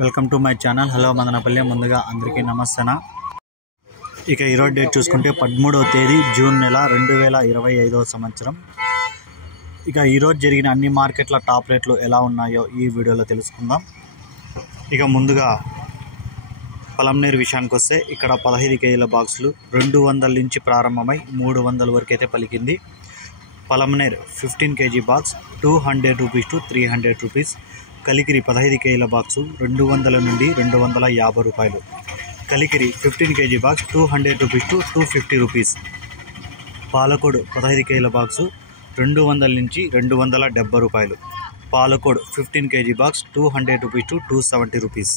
Welcome to my channel. Hello Madanapalle. ముందుగా అందరికీ నమస్తేనా. ఇక ఈరోజు డేట్ చూసుకుంటే 13వ తేదీ జూన్ నెల 2025వ సంవత్సరం. ఇక ఈరోజు జరిగిన అన్ని మార్కెట్ల టాప్ రేట్లు ఎలా ఉన్నాయో ఈ వీడియోలో తెలుసుకుందాం. ఇక ముందుగా పలంనేరు విషయానికి వస్తే ఇక్కడ 15 కేజీల బాక్సులు 200 నుంచి ప్రారంభమై 300 వరకు అయితే పలికింది. Palamaner 15 KG box 200 rupees to 300 rupees. Kalikiri 15 కేజీల బాక్సు 200 నుండి 250 రూపాయలు. Kalikiri 15 KG box 200 rupees to 250 rupees. Palakodu 15 కేజీల బాక్సు 200 నుంచి 270 రూపాయలు. Palacode 15 KG box 200 rupees to 270 rupees.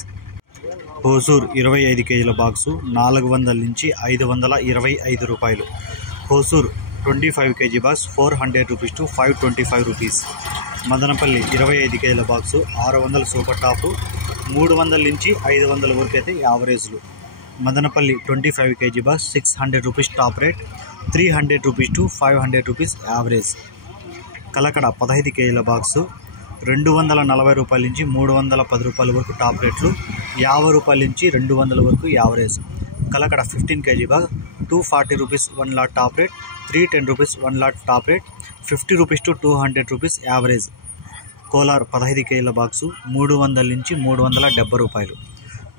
Hosur 25 కేజీల బాక్సు 400 నుంచి 525 రూపాయలు. Hosur 25 KG box 400 rupees to 525 rupees. Madanapalle 25 కేజీల బాక్సు 600 సూపర్ టాపు 300 నుంచి 500 వరకు అయితే యావరేజ్లు. Madanapalle 25 KG box 600 rupees top rate, 300 rupees to 500 rupees average. Kalakada 15 కేజీల బాక్సు 240 రూపాయల నుంచి 310 రూపాయల వరకు టాప్ రేట్లు, 50 రూపాయల నుంచి 200 వరకు average. Kalakada 15 KG box 240 rupees 1 lot top rate, 310 rupees 1 lot top rate, 50 rupees to 200 rupees average. Kolar 15 కేజీల బాక్సు 300 నుంచి 370 రూపాయలు.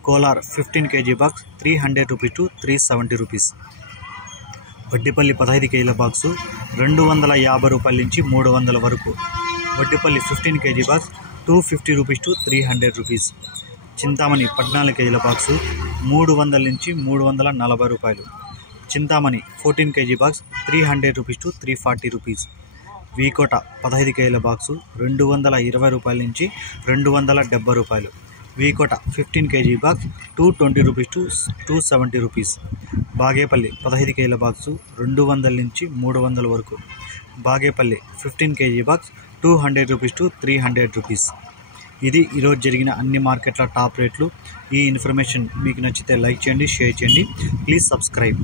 Kolar 15 KG box 300 rupees to 370 rupees. Vaddipalli 15 కేజీల బాక్సు 250 రూపాయల నుంచి 300 వరకు. Vaddipalli 15 KG box 250 rupees to 300 rupees. Chintamani 14 కేజీల బాక్సు 300 నుంచి 340 రూపాయలు. Chintamani 14 KG box 300 rupees to 340 rupees. V Kota 15 కేజీల బాక్సు 220 రూపాయల నుంచి 270 రూపాయలు. V Kota 15 KG box 220 rupees to 270 rupees. Bagepalli 15 కేజీల బాక్సు 200 నుంచి 300 వరకు. Bagepalli 15 KG box 200 rupees to 300 rupees. ఇది ఈరోజు జరిగిన అన్ని మార్కెట్ల టాప్ రేట్లు. ఈ ఇన్ఫర్మేషన్ మీకు నచ్చితే లైక్ చేయండి, షేర్ చేయండి, ప్లీజ్ సబ్స్క్రైబ్.